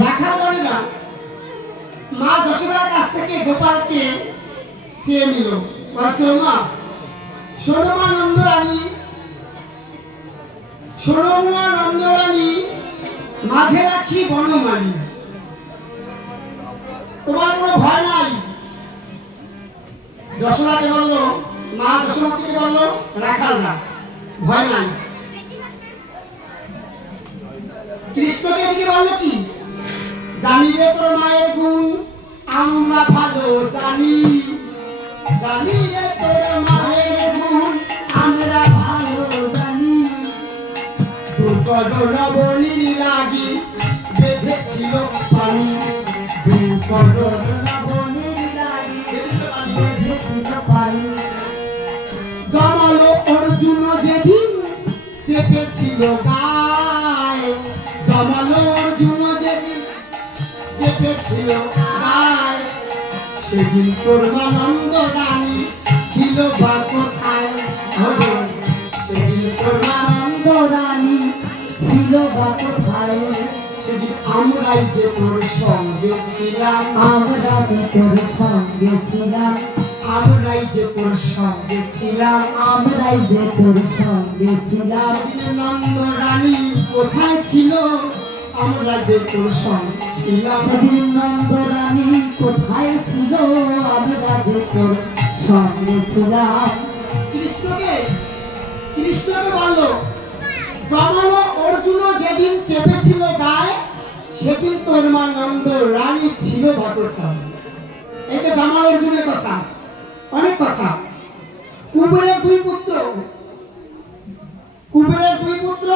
রাখাল রানীরা মা যশোদার কাছ থেকে গোপালকে চেয়ে নিল। বলছে মা, শোনো মা নন্দরানী, শোনো মা নন্দরানী, মাঝে রাখি বনমালী, তোমার কোনো ভয় নাই। যশোদাকে বললো, মা যশোমতীকে বললো রাখালরা, ভয় নাই। কৃষ্ণকে এদিকে বললো কি, জানি রে তোর মায়ের গুণ আমরা ভালো জানি, জানি রে তোর মায়ের গুণ আমরা ভালো জানি। দুর্গণ বলির লাগি বেঁধেছিল পানি, দুর্গণ বলির লাগি বেঁধেছিল পানি। জমালো অর্জুন যেদিন চেপেছিল গায়ে, জমালো অর্জুন যেদিন চেপেছিল গায়ে, সেদিন তোর মা নন্দরানী ছিল বা কোথায়? সেদিন তোর মা নন্দরানী ছিল বা কোথায়? সেদিন আমরাই যে তোর সঙ্গে ছিলাম, আমরা যে তোর সঙ্গে ছিলাম, আমরাই যে তোর সঙ্গে ছিলাম, আমরাই যে তোর সঙ্গে ছিলাম। সেদিন নন্দরানী কোথায় ছিল, আমরা যে তোর সঙ্গে ছিলাম। সেদিন নন্দরানী কোথায় ছিল, আমরা যে তোর সঙ্গে ছিলাম। কৃষ্ণকে বললো, জমালো অর্জুন যেদিন চেপেছিল গায়ে, সেদিন তোর মা নন্দরানী ছিল বা কোথায়? এই যে জমালো অর্জুনের কথা, অনেক কথা। কুবেরের দুই পুত্র, কুবেরের দুই পুত্র,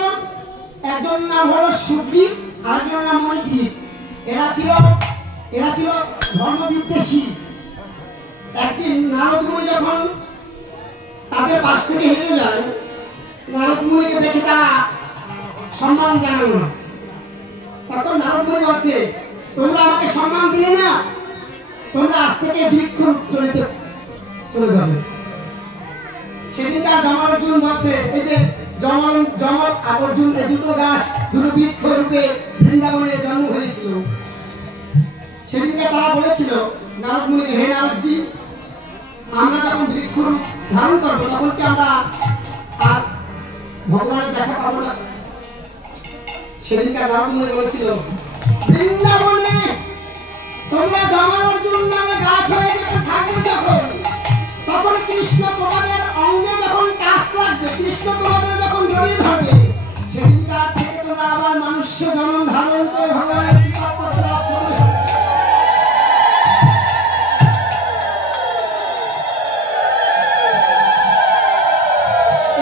একজন নাম হলো সুগ্রীব, আরেকজন নাম মণিগ্রীব। এরা ছিল ধর্মবিদ্বেষী। একদিন নারদ মুনি যখন তাদের পাশ থেকে হেঁটে যায়, নারদ মুনিকে দেখে তারা সম্মান জানালো না। তখন নারদ মুনি বলছে, তোমরা আমাকে সম্মান দিলে না, তোমরা আজ থেকে বৃক্ষ চলে যাবে। সেদিনকার জমাল অর্জুন বলছে, এই যে জমল অর্জুন, এই দুটো গাছ দুটো বৃক্ষ রূপে বৃন্দাবনে জন্ম হয়েছিল। সেদিনকে তারা বলেছিল নারদ মুনিকে, হে নারদজি, আমরা যখন বৃক্ষ রূপ ধারণ করবো তখন কি আমরা আর ভগবানের দেখা পাবো না? সেদিনকার নারদ মুনি বলেছিল, বৃন্দাবনে তোমরা জমাল অর্জুন নামে গাছ হয়ে যখন থাকবে, তখন কৃষ্ণ তোমাদের অঙ্গে যখন কাজ লাগবে, কৃষ্ণ তোমাদের যখন জড়িয়ে ধরবে, সেদিনকার থেকে তোমরা আবার মানুষ জন্ম ধারণ করে ভগবানের কৃপাপদ লাভ করবে।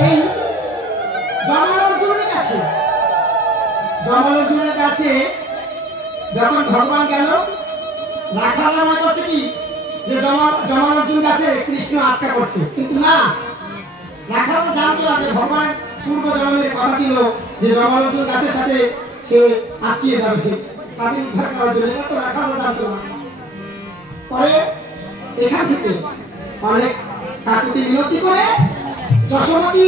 এই জমাল অর্জুনের কাছে যখন ভগবান গেল, রাখালরা মনে করছে কি যে জমাল অর্জুন কাছে কৃষ্ণ আটকা করছে, কিন্তু না, রাখালরা জানতো না যে ভগবান পূর্ব জন্মের কথা ছিল যে জমাল অর্জুন গাছের সাথে সে আটকিয়ে যাবে তাদের উদ্ধার করার জন্য। এটা তো রাখালরা জানতো না। পরে এখান থেকে অনেক কাকুতি মিনতি করে যশোমতী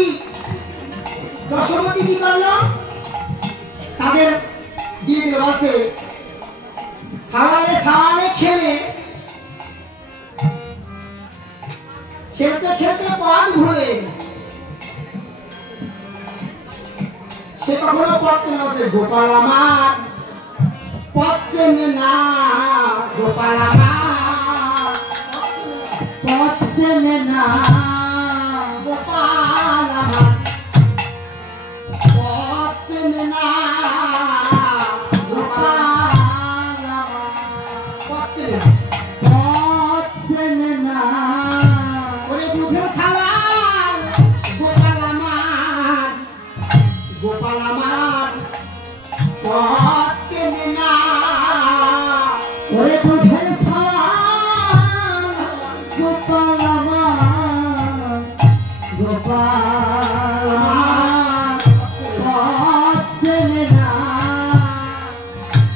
কি করলো, তাদের দিয়ে দিল। বলছে, ছাওয়ালে খেলতে খেলতে পথ ভুলে, সে কখনো পথ চেনে না। গোপাল আমার পথ চেনে না, গোপাল আমার পথ চেনে না, গোপাল আমার পথ চেনে না, গোপাল আমার পথ চেনে না, পথ চেনে না। ওরে দুধের ছাওয়াল গোপাল আমার, গোপাল আমার পথ চেনে না। ওরে দুধের ছাওয়াল গোপাল আমার, গোপাল আমার পথ চেনে না।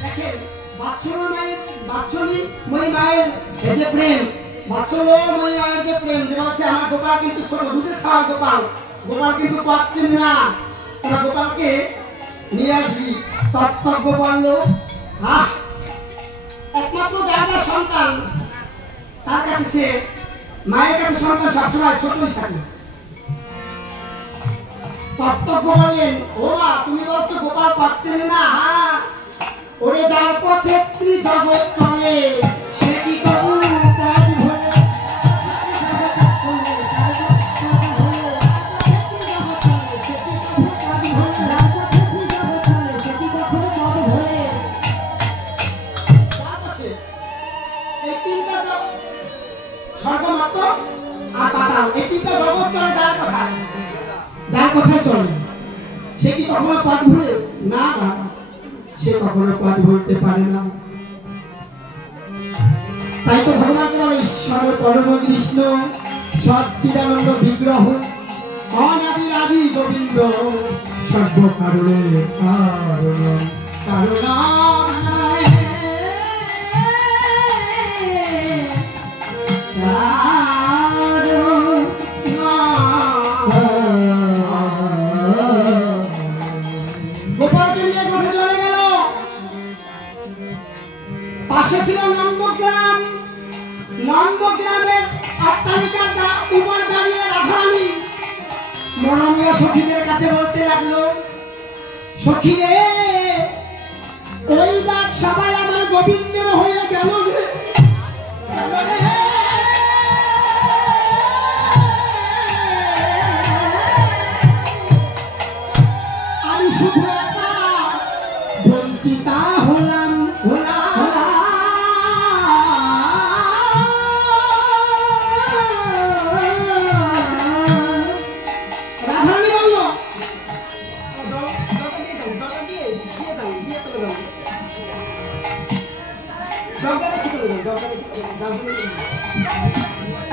দেখেন বাৎসল্যময়ী মায়ের এই যে প্রেম, বাৎসল্যময়ী মায়ের যে প্রেম, যে বলছে আমার গোপাল কিন্তু ছোট, দুধের ছাওয়াল গোপাল, গোপাল কিন্তু পথ চেনে না, তোরা গোপালকে নিয়ে আসবি। তত্ত্ব বললো, একমাত্র যার সন্তান তার কাছে সে মায়ের কাছে সন্তান সবসময় ছোটই থাকে। তত্ত্বজ্ঞ বললেন, ও মা তুমি বলছো গোপাল পাচ্ছেন না? হ্যাঁ, ওরে যার পথে ত্রিজগৎ চলে সে কি কবু পথ ভোলে। এই তিনটা স্বর্গমাত্র আর পাতাল, এই তিনটা জগৎ চলে যার কথায়, যার কথায় চলে সে কি কখনো পথ ভুলে? না, সে কখনো পথ ভুলতে পারে না। তাই তো ভগবানকে বলে ঈশ্বর পরম কৃষ্ণ সচ্চিদানন্দ বিগ্রহ অনাদি আদি গোবিন্দ সর্ব কারণে কারণ কারণ। গোপালকে নিয়ে ঘরে চলে গেল। পাশে ছিল নন্দগ্রাম। নন্দগ্রামের অট্টালিকার উপর দাঁড়িয়ে রাধারানী মনমীয় সখীদের কাছে বলতে লাগলো, সখীরে ওই রাত সবাই আমার গোবিন্দের হয়ে গেল রে। আমি শুধু একা বঞ্চিতা হলাম। রাধারানী বলল,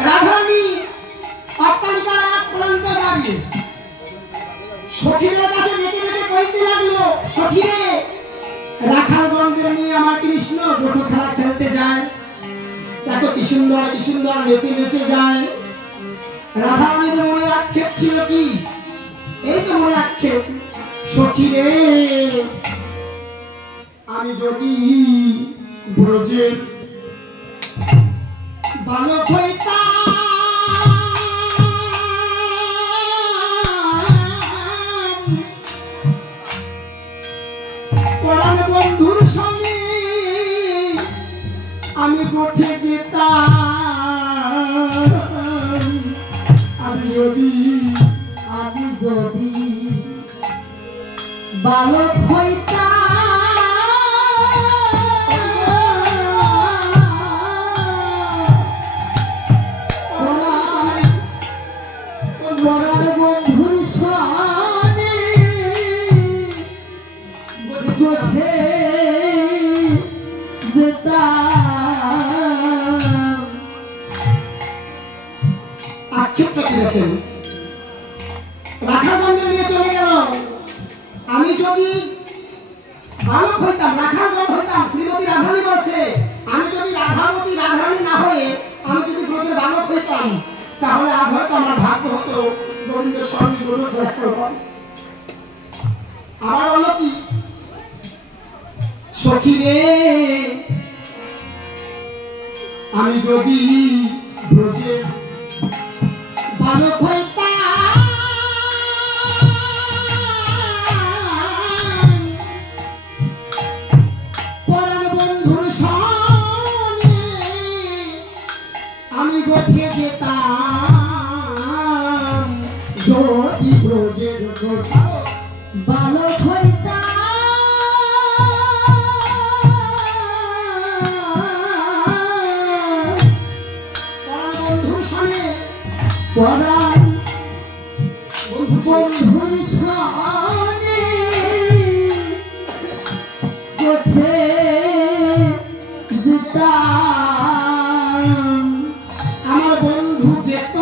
রাধারানী অট্টালিকার এক প্রান্তে দাঁড়িয়ে সখীদের কাছে ডেকে ডেকে কইতে লাগলো, সখীরে রাখালগণদের নিয়ে আমার কৃষ্ণ দুটো খেলা খেলতে যায়, এত কি সুন্দর নেচে নেচে যায়। রাধারানীর মনে আক্ষেপ ছিল কি? এই তো মনে আক্ষেপ, সখীরে আমি যদি ব্রজের বালক হইতাম, পরাণ বন্ধুর সঙ্গে আমি গোঠে যেতাম, আমি যদি বালক হইতাম, পরাণ বন্ধুর সনে গোঠে যেতাম। আক্ষেপটা কি দেখেন? রাখালগণদের নিয়ে চলে গেল। আমি যদি বালক হইতাম, রাখালগণ হইতাম, শ্রীমতী রাধারানী বলছে আমি যদি রাধারানী না হয়ে আমি যদি ব্রজের বালক হইতাম তাহলে আজ হয়তো আমার ভাগ্য হতো গোবিন্দের সঙ্গে গোলক দেখা। আবার বললো কি, সখীরে আমি যদি ব্রজের বালক হইতাম, পরাণ বন্ধুর সঙ্গে আমি গোঠে যেতাম, যদি ব্রজের বালক হইতাম, পরাণ বন্ধুর সঙ্গে পরাণ বন্ধুর সনে গোঠে যেতাম। আমার বন্ধু যেত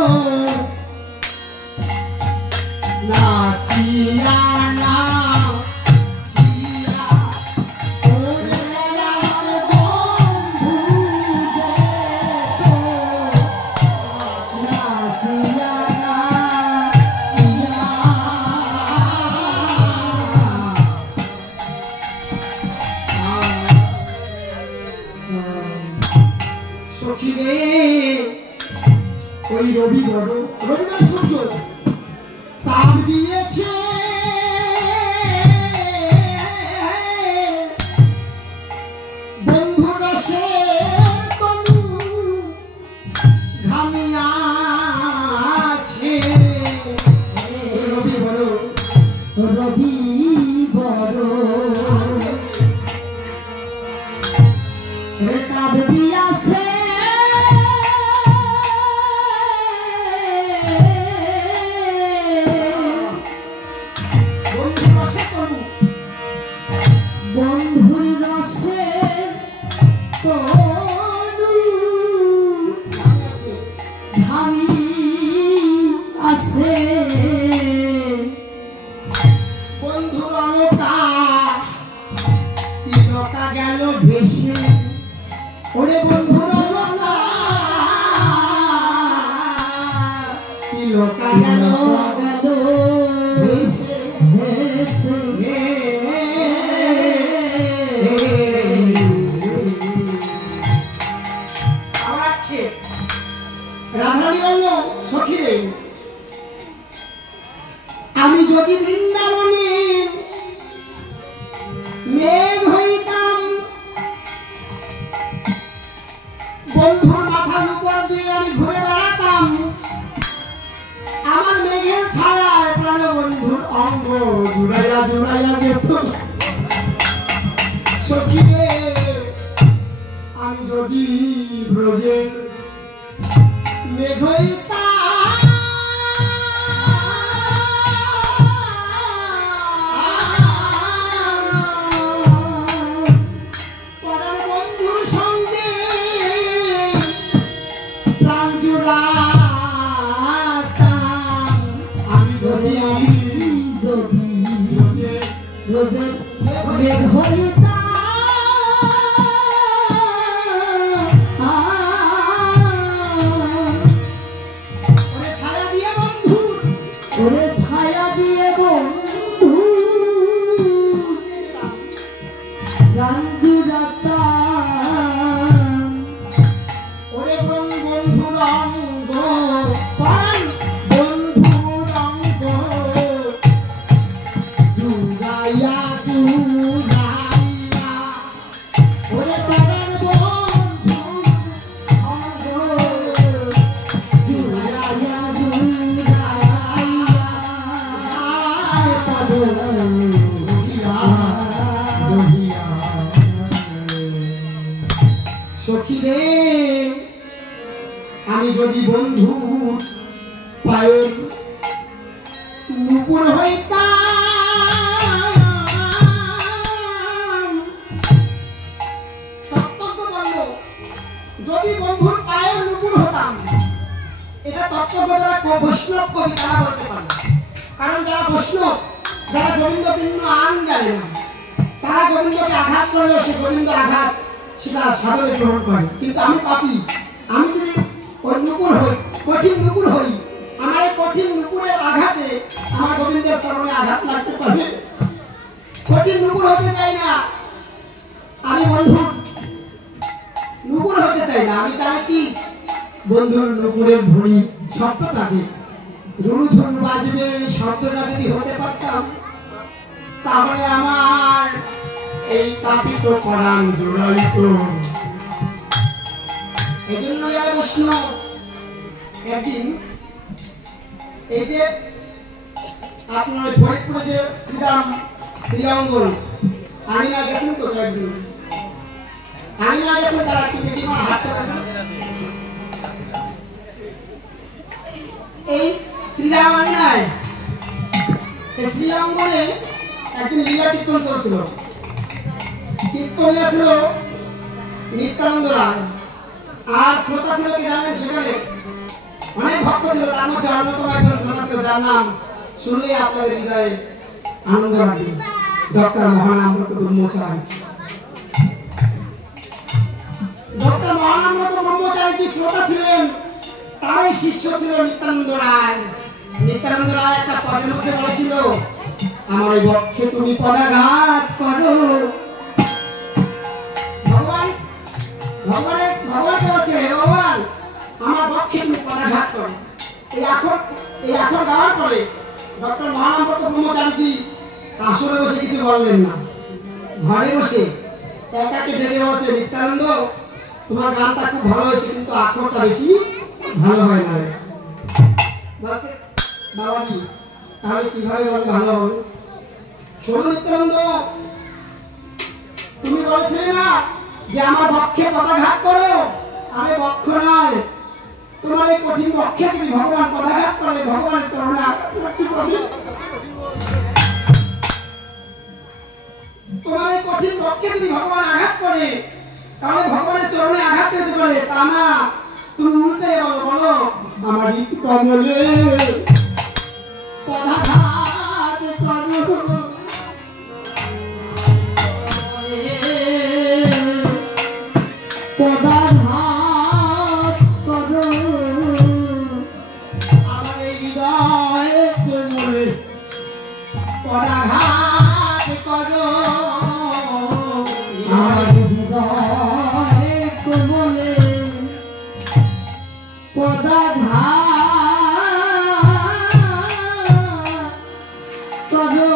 নাচিয়া নাচিয়া, ওরে আমার বন্ধু যেত নাচিয়া নাচিয়া। সখী রে ওই রবিবার সূর্য তাপ দিয়েছে বন্ধু রসে তনু ঘামিয়াছে রবিবার তাপ দিয়াছে বন্ধুর রসে তনু ঘামি আছে বন্ধুর অলকা গেল ভেসে ওরে বন্ধুর অলকা গেল ভেসে রাধারানী বলল সখী রে আমি যদি বৃন্দাবনে মেঘ হইতাম বন্ধুর মাথার উপর দিয়ে আমি ঘুরে বেড়াতাম আমার মেঘের ছায়ায় প্রাণ বন্ধুর অঙ্গ জুড়াইয়া জুড়াইয়া যেত সখী রে আমি যদি ব্রজের মেঘ হইতাম পরার বন্ধুর সঙ্গে প্রাণ জুড়াতাম আমি যদি মেঘ হইতা ওরে ছায়া দিয়ে বন্ধু গান জুড়াতাম ওরে বন্ধুর অঙ্গ পরাণ বন্ধুর অঙ্গ জুড়াইয়া জুড়াইয়া ওরে পরাণ বন্ধুর অঙ্গ জুড়াইয়া সখী রে আমি যদি বন্ধু পায়ের নুপুর হইতাম তত্ত্ব বলল যদি বন্ধুর পায়ের নুপুর হতাম এটা তত্ত্ব যারা বৈষ্ণব কবি তারা বলতে পারবে কারণ যারা বৈষ্ণব যারা গোবিন্দ ভিন্ন আন জানে না তারা গোবিন্দকে আঘাত করলেও সে গোবিন্দ আঘাত সেটা সাধনে গ্রহণ করে কিন্তু আমি পাপি আমি যদি ওই নুপুর হই কঠিন নুপুর হই আমার এই কঠিন নুপুরের আঘাতে আমার গোবিন্দের চরণে আঘাত লাগতে পারে কঠিন নুপুর হতে চাই না আমি বন্ধুর নুপুর হতে চাই না আমি চাই কি বন্ধুর নুপুরের ধরি শব্দটা যে রুরু ঝুরু বাজবে শব্দটা যদি হতে পারতাম তাহলে আমার এই তাপিত পরাণ জুড়াইত এই জন্য বৈষ্ণব একদিন এই যে আপনার ফরিদপুরে যে শ্রীরামগঞ্জ আমিনা গেছেন তো একদিন আমিনা গেছেন তারা একটু দেখি মা হাঁটতে পারবেন এই শ্রীরাম আমিনায় এই শ্রীরামগঞ্জে একদিন লীলা কীর্তন চলছিল কীর্তনিয়া ছিল নিত্যানন্দ রায় আর শ্রোতা ছিল কি জানেন সেখানে অনেক ভক্ত ছিল তার মধ্যে অন্যতম একজন শ্রোতা ছিল যার নাম শুনলেই আপনাদের হৃদয়ে আনন্দ লাগবে ডক্টর মহানামৃত ব্রহ্মচারী ডক্টর মহানামৃত ব্রহ্মচারী শ্রোতা ছিলেন তারই শিষ্য ছিল নিত্যানন্দ রায় নিত্যানন্দ রায় একটা পদের মধ্যে বলেছিল আমার এই বক্ষে তুমি পদাঘাত করো ভগবান ভগবানকে বলছে ও ব্রহ্মচারীজি আসরে বসে কিছু বললেন না, ঘরে বসে একাকে ডেকে বলছে, নিত্যানন্দ তোমার গানটা খুব ভালো হয়েছে কিন্তু আক্ষরটা বেশি ভালো হয় না। বলছে বাবাজি তাহলে কিভাবে বলে ভালো হবে? শোনো নিত্যানন্দ, তুমি বলেছিলে না যে আমার বক্ষে পদাঘাত করো। আরে বক্ষ নয়, তোমার এই কঠিন বক্ষে যদি ভগবান পদাঘাত করে, ভগবানের চরণে আঘাত করতে পারবে। তোমার এই কঠিন বক্ষে যদি ভগবান আঘাত করে তাহলে ভগবানের চরণে আঘাত করতে পারে, তা না তুমি উল্টে বলো, বলো আমার ঋতু কমলে পদাঘাত করো। পদাঘাত করো আমার হৃদয়ে কোমলে পদাঘাত করো। আমার হৃদয়ে কোমলে পদাঘাত করো।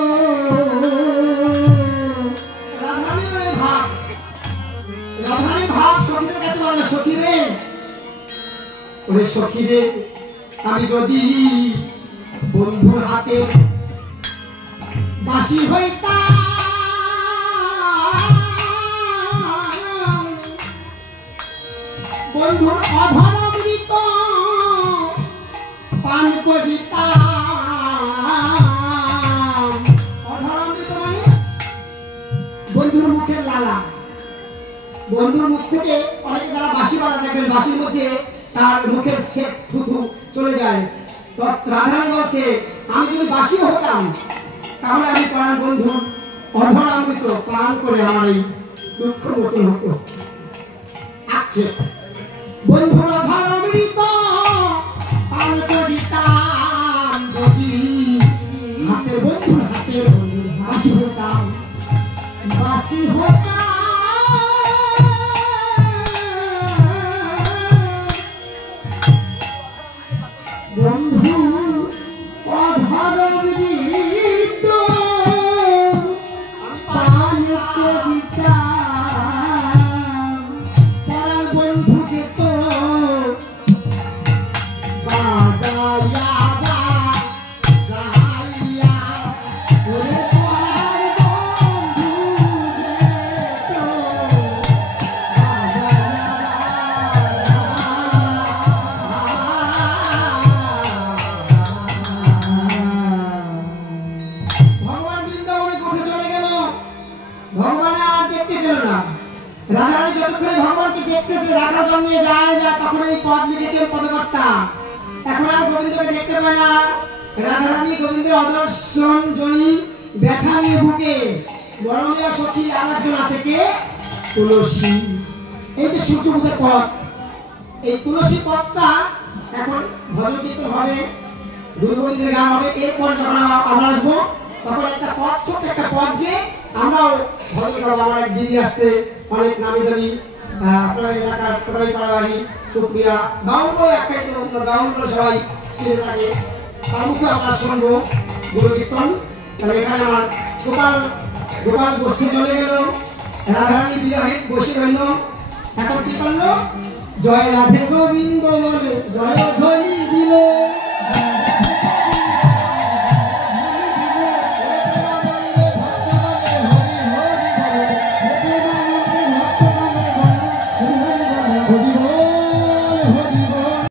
রাধারানীর ভাব, রাধারানীর ভাব সখীদের কাছে বলে, সখী রে, ওরে সখী রে, আমি যদি বন্ধুর হাতে বাঁশি হইতাম, বন্ধুর অধর অমৃত পান করিতাম। অধর অমৃত মানে বন্ধুর মুখের লালা। বন্ধুর মুখ থেকে অনেকে যারা বাঁশি বাজা দেখবেন, বাঁশির মধ্যে তার মুখের ছেদ থুথু চলে যায়। তো রাধারানী বলছে আমি যদি বাঁশি হতাম তাহলে আমি প্রাণ বন্ধুর অধর অমৃত পান করে আমার এই দুঃখ মোচন হতো। আক্ষেপ, বন্ধুর অধর অমৃত পান করিতাম যদি হাতের বন্ধুর হাতের বাঁশি হতাম। বাসি হতা বন্ধু অধর অমৃত পান করিতাম। পরাণ বন্ধু যেত বাজাইয়া বাজাইয়া, ওরে পরার বন্ধু যেত ভগবান বৃন্দাবনে কোঠে চলে গেল, ভগবান আর দেখতে পেল না। রাধারানী যতক্ষণে ভগবানকে দেখছে যে রাধা জন্মিয়ে যায় যায়, তখন এই পদ লিখেছেন পদকর্তা। এখন আর গোবিন্দকে দেখতে পায় না। রাধারানী গোবিন্দের অদর্শন জনি ব্যথা নিয়ে ভুকে। বরমিয়া সখী আর একজন আছে, কে? তুলসী। এই যে সূর্যমুখের পথ, এই তুলসী পথটা এখন ভজন কীর্তন হবে, গুরুগোবিন্দের গান হবে। এরপরে যখন আমরা আসবো তখন একটা পথ, ছোট্ট একটা পথ দিয়ে আমরাও ভজন করবো। আমার এক দিদি আসছে, অনেক নামি দামি আপনার এলাকার টোটালি পাড়াবাড়ি সুপ্রিয়া গাউন করে একটাই গাউন করে সবাই চিনে থাকে, তার মুখে আমরা শুনবো গুরু কীর্তন। তাহলে এখানে আমার গোপাল গোপাল গোষ্ঠী চলে গেল, রাধারানী বিরহে বসে রইল। এখন কি করলো? জয় রাধে গোবিন্দ বলে জয় ধ্বনি দিল।